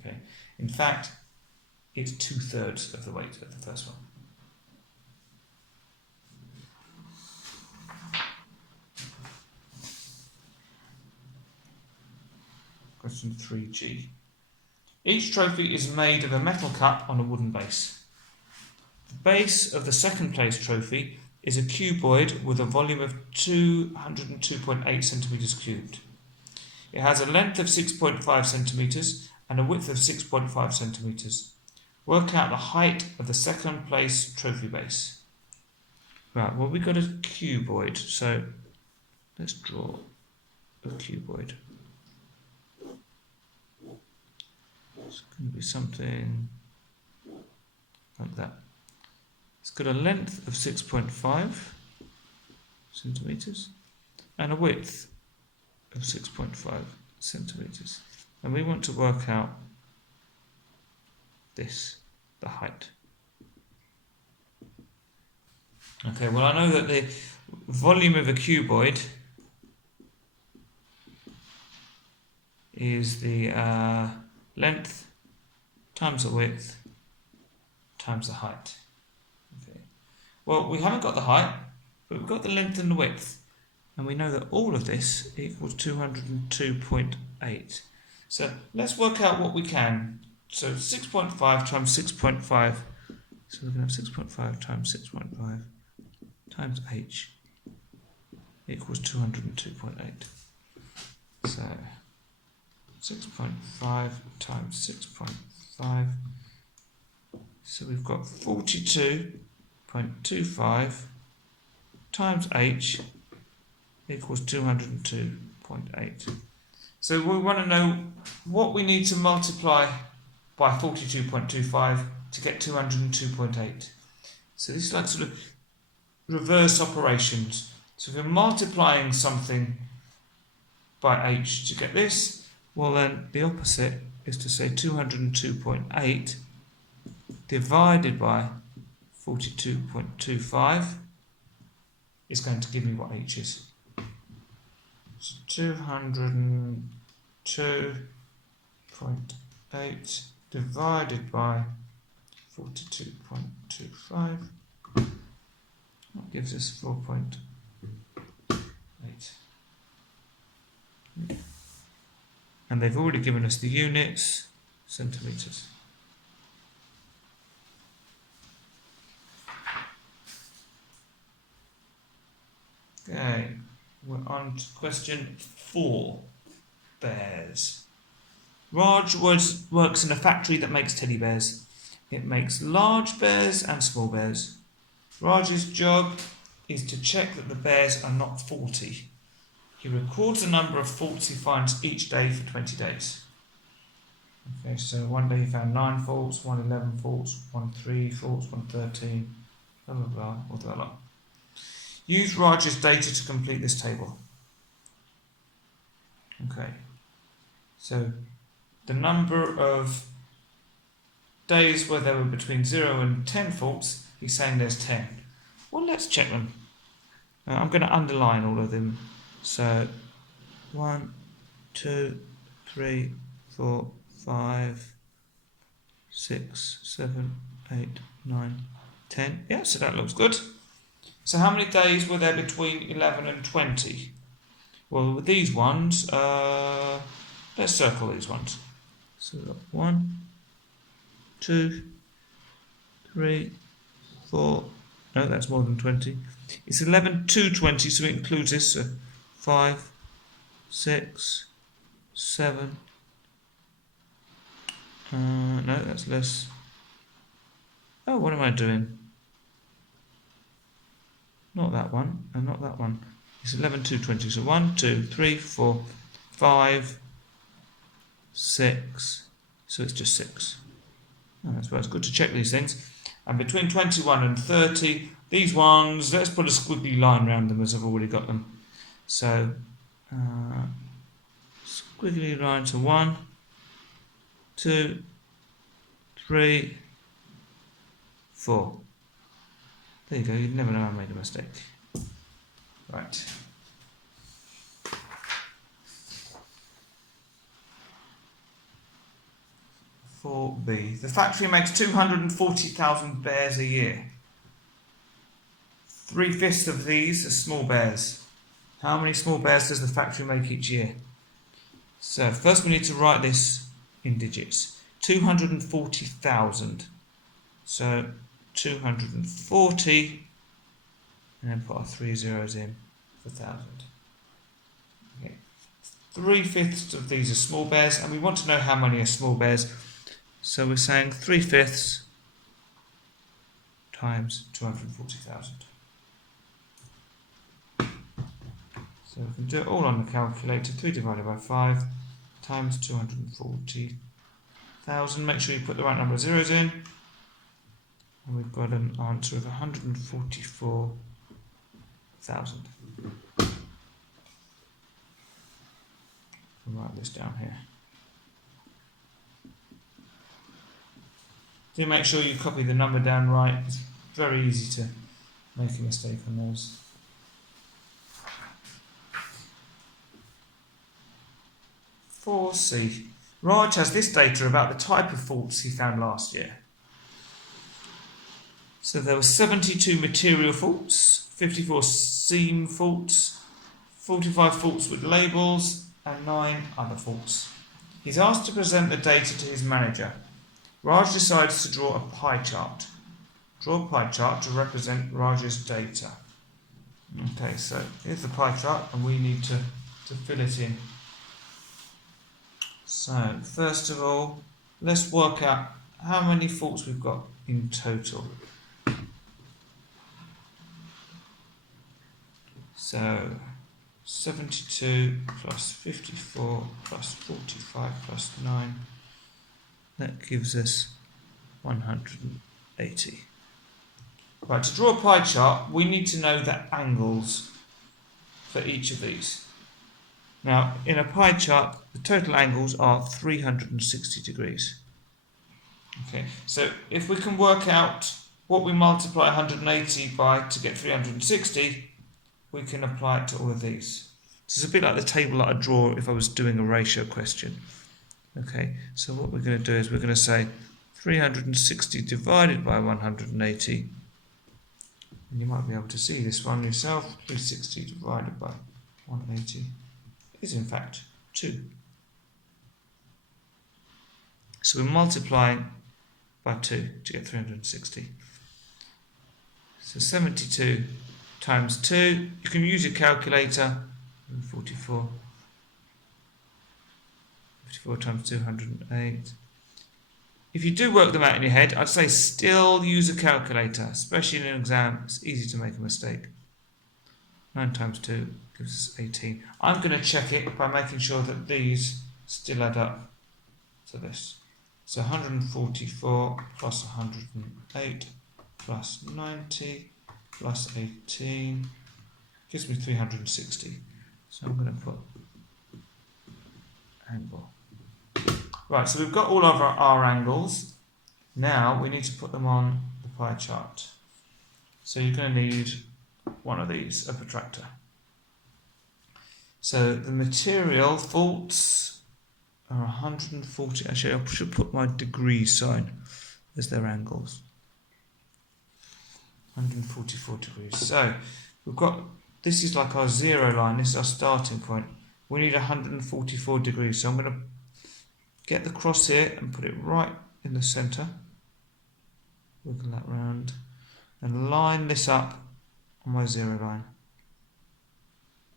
Okay, in fact, it's 2/3 of the weight of the first one. Question 3G. Each trophy is made of a metal cup on a wooden base. The base of the second place trophy is a cuboid with a volume of 202.8 centimetres cubed. It has a length of 6.5 centimetres and a width of 6.5 centimetres. Work out the height of the second place trophy base. Right, well, we've got a cuboid, so let's draw a cuboid. It's going to be something like that. It's got a length of 6.5 centimetres and a width of 6.5 centimetres. And we want to work out this, the height. Okay, well, I know that the volume of a cuboid is the length times the width times the height. Okay. Well, we haven't got the height, but we've got the length and the width, and we know that all of this equals 202.8. So let's work out what we can. So 6.5 times 6.5, so we're going to have 6.5 times 6.5 times h equals 202.8. So 6.5 times 6.5, so we've got 42.25 times h equals 202.8. So we want to know what we need to multiply by 42.25 to get 202.8. So this is like sort of reverse operations. So if we're multiplying something by h to get this, well then the opposite is to say 202.8 divided by 42.25 is going to give me what h is. So 202.8 divided by 42.25, that gives us 4.8. And they've already given us the units, centimetres. Okay, we're on to question 4, bears. Raj works in a factory that makes teddy bears. It makes large bears and small bears. Raj's job is to check that the bears are not faulty. He records the number of faults he finds each day for 20 days. Okay, so one day he found 9 faults, 1 11 faults, 1 3 faults, 1 13, blah blah blah, all that lot. Use Raj's data to complete this table. Okay, so the number of days where there were between 0 and 10 faults, he's saying there's 10. Well, let's check them. I'm going to underline all of them. So 1, 2, 3, 4, 5, 6, 7, 8, 9, 10. Yeah, so that looks good. So how many days were there between 11 and 20? Well, with these ones, let's circle these ones. So we've got 1, 2, 3, 4. No, that's more than 20. It's 11 to 20, so it includes this. So 5, 6, 7. No, that's less. Oh, what am I doing? Not that one, and not that one. It's 11 to 20. So 1, 2, 3, 4, 5, 6. So it's just 6. That's why it's good to check these things. And between 21 and 30, these ones, let's put a squiggly line around them as I've already got them. So, squiggly line to 1, 2, 3, 4. There you go, you'd never know I made a mistake. Right. B. The factory makes 240,000 bears a year. 3/5 of these are small bears. How many small bears does the factory make each year? So first we need to write this in digits. 240,000. So 240, and then put our 3 zeros in for 1,000. Okay. 3/5 of these are small bears, and we want to know how many are small bears. So we're saying 3/5 times 240,000. So we can do it all on the calculator. 3 divided by 5 times 240,000. Make sure you put the right number of zeros in. And we've got an answer of 144,000. I'll write this down here. Do make sure you copy the number down right. It's very easy to make a mistake on those. C. Raj has this data about the type of faults he found last year. So there were 72 material faults, 54 seam faults, 45 faults with labels, and 9 other faults. He's asked to present the data to his manager. Raj decides to draw a pie chart. Draw a pie chart to represent Raj's data. Okay, so here's the pie chart, and we need to fill it in. So, first of all, let's work out how many faults we've got in total. So, 72 plus 54 plus 45 plus 9, that gives us 180. Right, to draw a pie chart, we need to know the angles for each of these. Now, in a pie chart, the total angles are 360 degrees. Okay, so if we can work out what we multiply 180 by to get 360, we can apply it to all of these. So it's a bit like the table that I'd draw if I was doing a ratio question. Okay, so what we're going to do is we're going to say 360 divided by 180. And you might be able to see this one yourself. 360 divided by 180 is in fact 2. So we're multiplying by 2 to get 360. So 72 times 2, you can use your calculator, 44. 54 times 208. If you do work them out in your head, I'd say still use a calculator, especially in an exam. It's easy to make a mistake. 9 times 2 gives us 18. I'm going to check it by making sure that these still add up to this. So 144 plus 108 plus 90 plus 18 gives me 360. So I'm going to put angle. Right, so we've got all of our angles. Now we need to put them on the pie chart. So you're going to need one of these, a protractor. So the material faults are 140. Actually, I should put my degree sign as their angles. 144 degrees. So we've got, this is like our 0 line, this is our starting point. We need 144 degrees. So I'm going to get the cross here and put it right in the centre. Wiggle that round and line this up on my 0 line.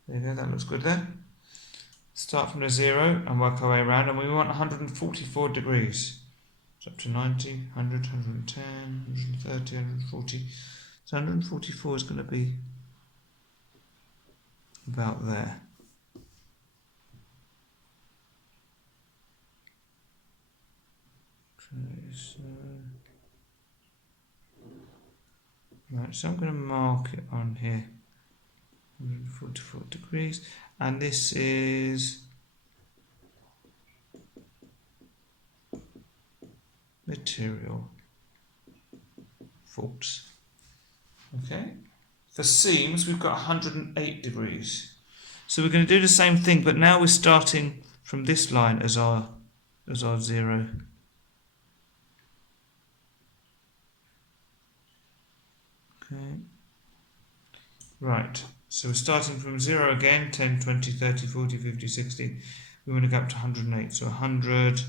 There you go, that looks good there. Start from the 0 and work our way around, and we want 144 degrees. So up to 90, 100, 110, 130, 140. So 144 is going to be about there. Okay, so right, so I'm going to mark it on here. 144 degrees, and this is material faults. Okay. For seams, we've got 108 degrees. So we're going to do the same thing, but now we're starting from this line as our zero. Okay. Right. So we're starting from 0 again, 10, 20, 30, 40, 50, 60. We want to go up to 108. So 100,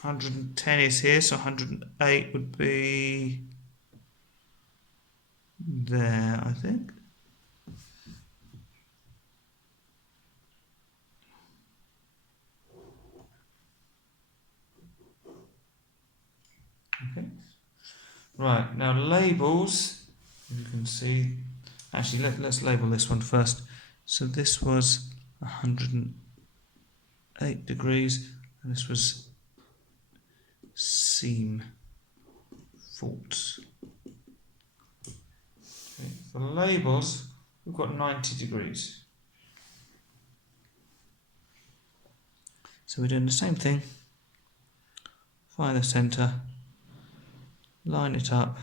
110 is here, so 108 would be there, I think. Okay. Right, now labels, you can see, actually let's label this one first. So this was 108 degrees, and this was seam faults. Okay, for labels, we've got 90 degrees. So we're doing the same thing. Find the centre, line it up,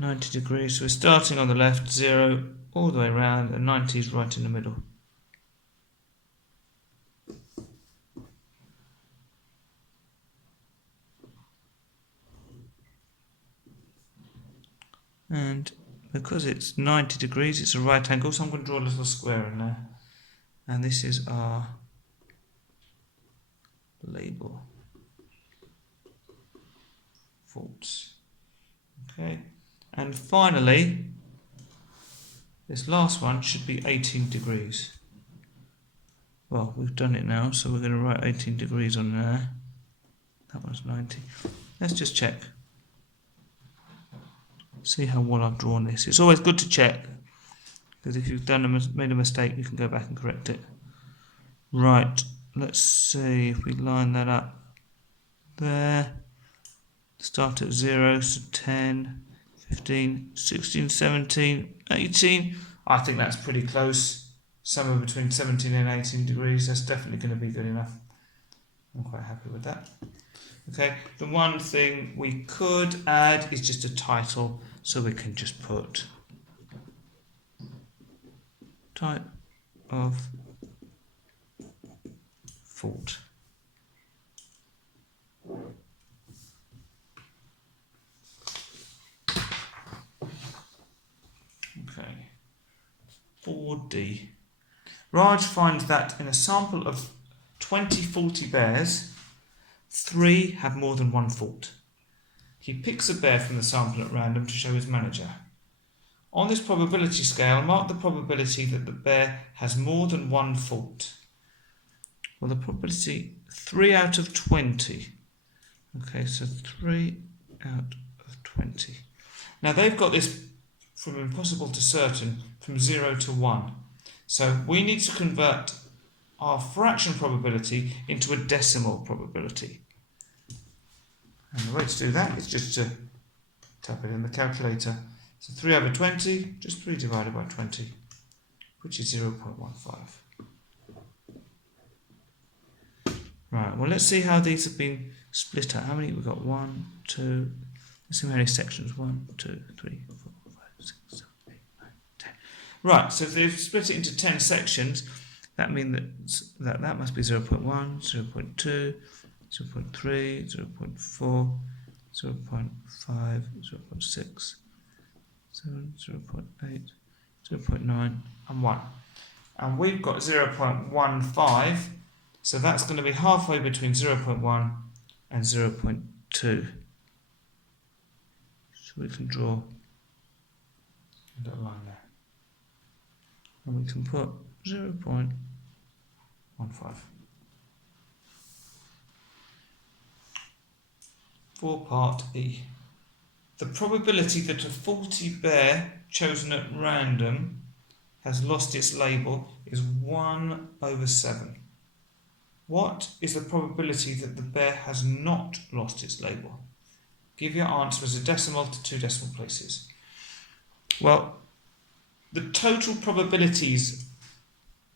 90 degrees. So we're starting on the left, 0 all the way around, and 90 is right in the middle. And because it's 90 degrees, it's a right angle, so I'm going to draw a little square in there. And this is our label. Faults. Okay. And finally, this last one should be 18 degrees. Well, we've done it now, so we're going to write 18 degrees on there. That one's 90. Let's just check. See how well I've drawn this. It's always good to check, because if you've made a mistake, you can go back and correct it. Right, let's see if we line that up there. Start at 0, so 10, 15, 16, 17, 18. I think that's pretty close. Somewhere between 17 and 18 degrees. That's definitely going to be good enough. I'm quite happy with that. Okay, the one thing we could add is just a title, so we can just put type of fault. Okay, 4D. Raj finds that in a sample of 20 faulty bears, 3 have more than one fault. He picks a bear from the sample at random to show his manager. On this probability scale, mark the probability that the bear has more than one fault. Well, the probability 3 out of 20. Okay, so 3 out of 20. Now they've got this from impossible to certain, from 0 to 1. So we need to convert our fraction probability into a decimal probability. And the way to do that is just to type it in the calculator. So 3 over 20, just 3 divided by 20, which is 0.15. Right, well, let's see how these have been split out. How many? We've got 1, 2, let's see how many sections. 1, 2, 3, 4, 5, 6, 7, 8, 9, 10. Right, so if they've split it into 10 sections, that means that must be 0.1, 0.2, 0.3, 0.4, 0.5, 0.6, 7, 0.8, 0.9, and 1. And we've got 0.15, so that's going to be halfway between 0.1 and 0.2. So we can draw a little line there. And we can put 0.15. For part E. The probability that a faulty bear chosen at random has lost its label is 1 over 7. What is the probability that the bear has not lost its label? Give your answer as a decimal to 2 decimal places. Well, the total probabilities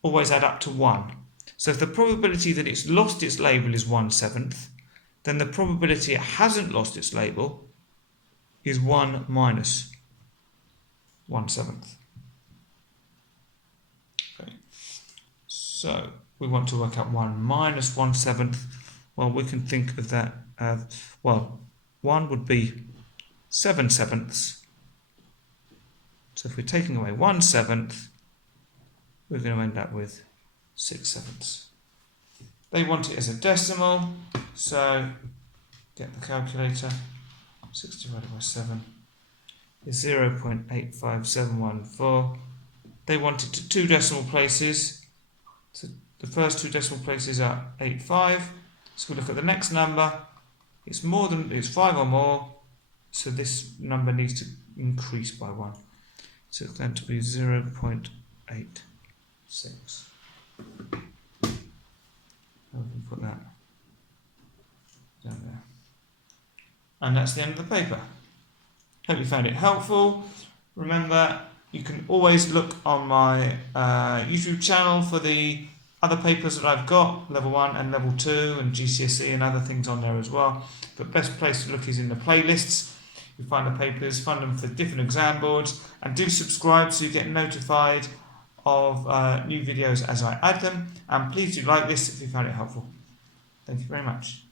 always add up to 1. So if the probability that it's lost its label is 1/7, then the probability it hasn't lost its label is 1 minus 1/7. Okay. So we want to work out 1 minus 1/7. Well, we can think of that as, well, 1 would be 7/7. So if we're taking away 1/7, we're going to end up with 6/7. They want it as a decimal, so get the calculator. 6 divided by 7 is 0.85714. They want it to 2 decimal places. So the first 2 decimal places are 85. So we look at the next number. It's 5 or more, so this number needs to increase by 1. So it's going to be 0.86. How can we put that down there? And that's the end of the paper. Hope you found it helpful. Remember, you can always look on my YouTube channel for the other papers that I've got, level 1 and level 2 and GCSE and other things on there as well. But best place to look is in the playlists. You find the papers, find them for different exam boards, and do subscribe so you get notified of new videos as I add them. And please do like this if you found it helpful. Thank you very much.